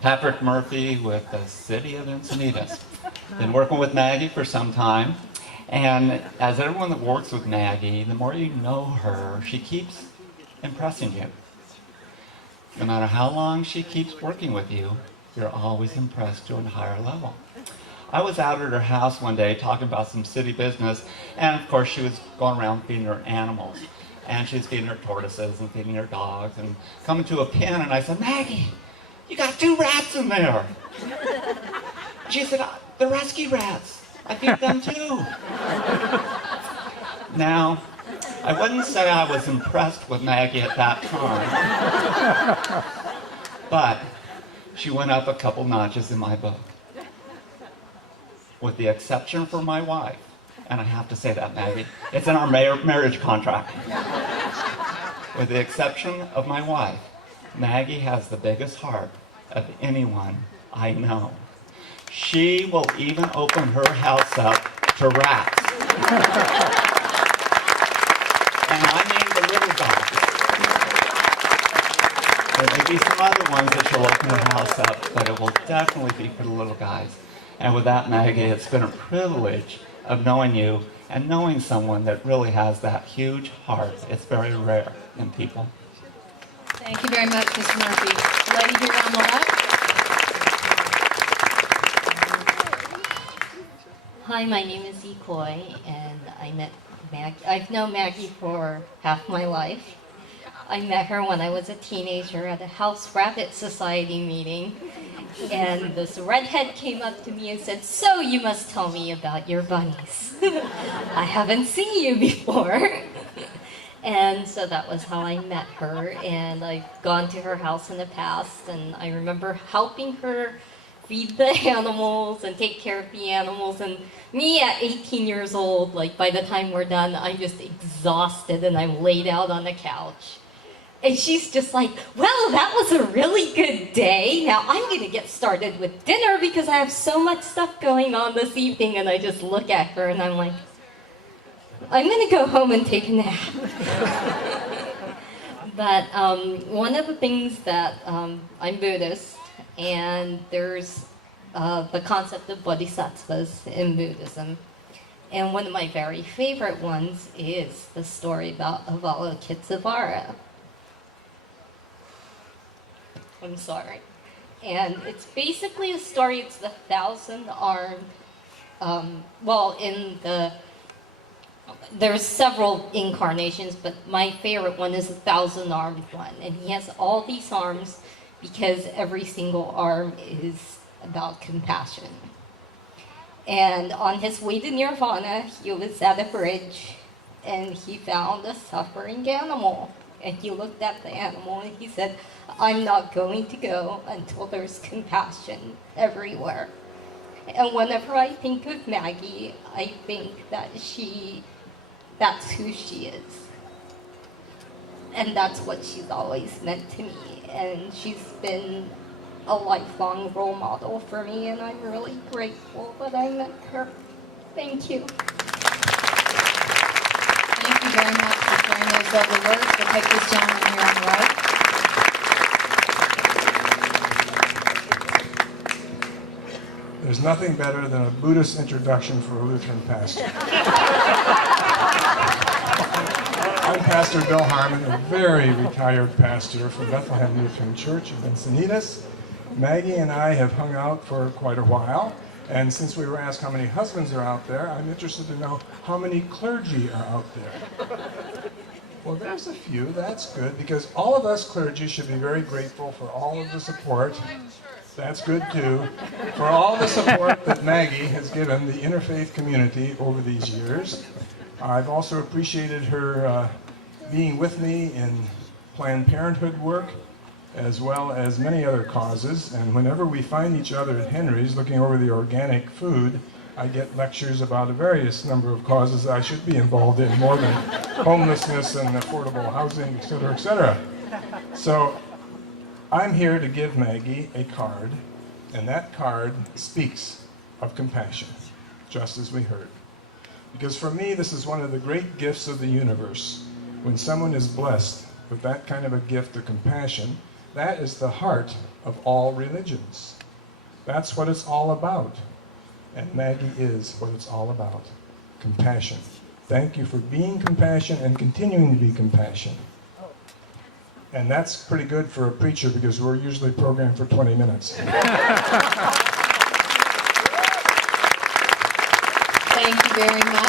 Patrick Murphy with the City of Encinitas. Been working with Maggie for some time, and as everyone that works with Maggie, the more you know her, she keeps impressing you. No matter how long she keeps working with you, you're always impressed to a higher level. I was out at her house one day talking about some city business, and of course she was going around feeding her animals. And she was feeding her tortoises and feeding her dogs and coming to a pen, and I said, "Maggie, you got 2 rats in there." She said, "They're rescue rats. I feed them too." Now, I wouldn't say I was impressed with Maggie at that time, but she went up a couple notches in my book. With the exception for my wife, and I have to say that, Maggie, it's in our marriage contract. With the exception of my wife, Maggie has the biggest heart of anyone I know. She will even open her house up to rats. And I mean the little guys. There may be some other ones that she'll open her house up, but it will definitely be for the little guys. And with that, Maggie, it's been a privilege of knowing you and knowing someone that really has that huge heart. It's very rare in people. Thank you very much, Mr. Murphy. Lady here on the left. Hi, my name is Ecoy, and I've known Maggie for half my life. I met her when I was a teenager at a House Rabbit Society meeting, and this redhead came up to me and said, "So you must tell me about your bunnies. I haven't seen you before." And so that was how I met her, and I've gone to her house in the past, and I remember helping her feed the animals and take care of the animals. And me at 18 years old, like by the time we're done, I'm just exhausted and I'm laid out on the couch. And she's just like, "Well, that was a really good day. Now I'm going to get started with dinner because I have so much stuff going on this evening." And I just look at her and I'm like, "I'm going to go home and take a nap." But one of the things that I'm Buddhist, and there's the concept of bodhisattvas in Buddhism. And one of my very favorite ones is the story about Avalokitesvara. I'm sorry. And it's basically a story, it's the 1,000-armed, there's several incarnations, but my favorite one is the 1,000-armed one. And he has all these arms because every single arm is about compassion. And on his way to Nirvana, he was at a bridge and he found a suffering animal. And he looked at the animal and he said, "I'm not going to go until there's compassion everywhere." And whenever I think of Maggie, I think that that's who she is. And that's what she's always meant to me. And she's been a lifelong role model for me, and I'm really grateful that I met her. Thank you. Thank you very much for sharing those lovely words. We'll take this gentleman here on the right. There's nothing better than a Buddhist introduction for a Lutheran pastor. I'm Pastor Bill Harmon, a very retired pastor from Bethlehem Lutheran Church in Encinitas. Maggie and I have hung out for quite a while, and since we were asked how many husbands are out there, I'm interested to know how many clergy are out there. Well, there's a few. That's good, because all of us clergy should be very grateful for all of the support. That's good too. For all the support that Maggie has given the interfaith community over these years. I've also appreciated her being with me in Planned Parenthood work, as well as many other causes. And whenever we find each other at Henry's looking over the organic food, I get lectures about a various number of causes I should be involved in, more than homelessness and affordable housing, et cetera, et cetera. So I'm here to give Maggie a card, and that card speaks of compassion, just as we heard. Because for me, this is one of the great gifts of the universe, when someone is blessed with that kind of a gift of compassion, that is the heart of all religions. That's what it's all about. And Maggie is what it's all about. Compassion. Thank you for being compassionate and continuing to be compassionate. And that's pretty good for a preacher because we're usually programmed for 20 minutes. Thank you very much.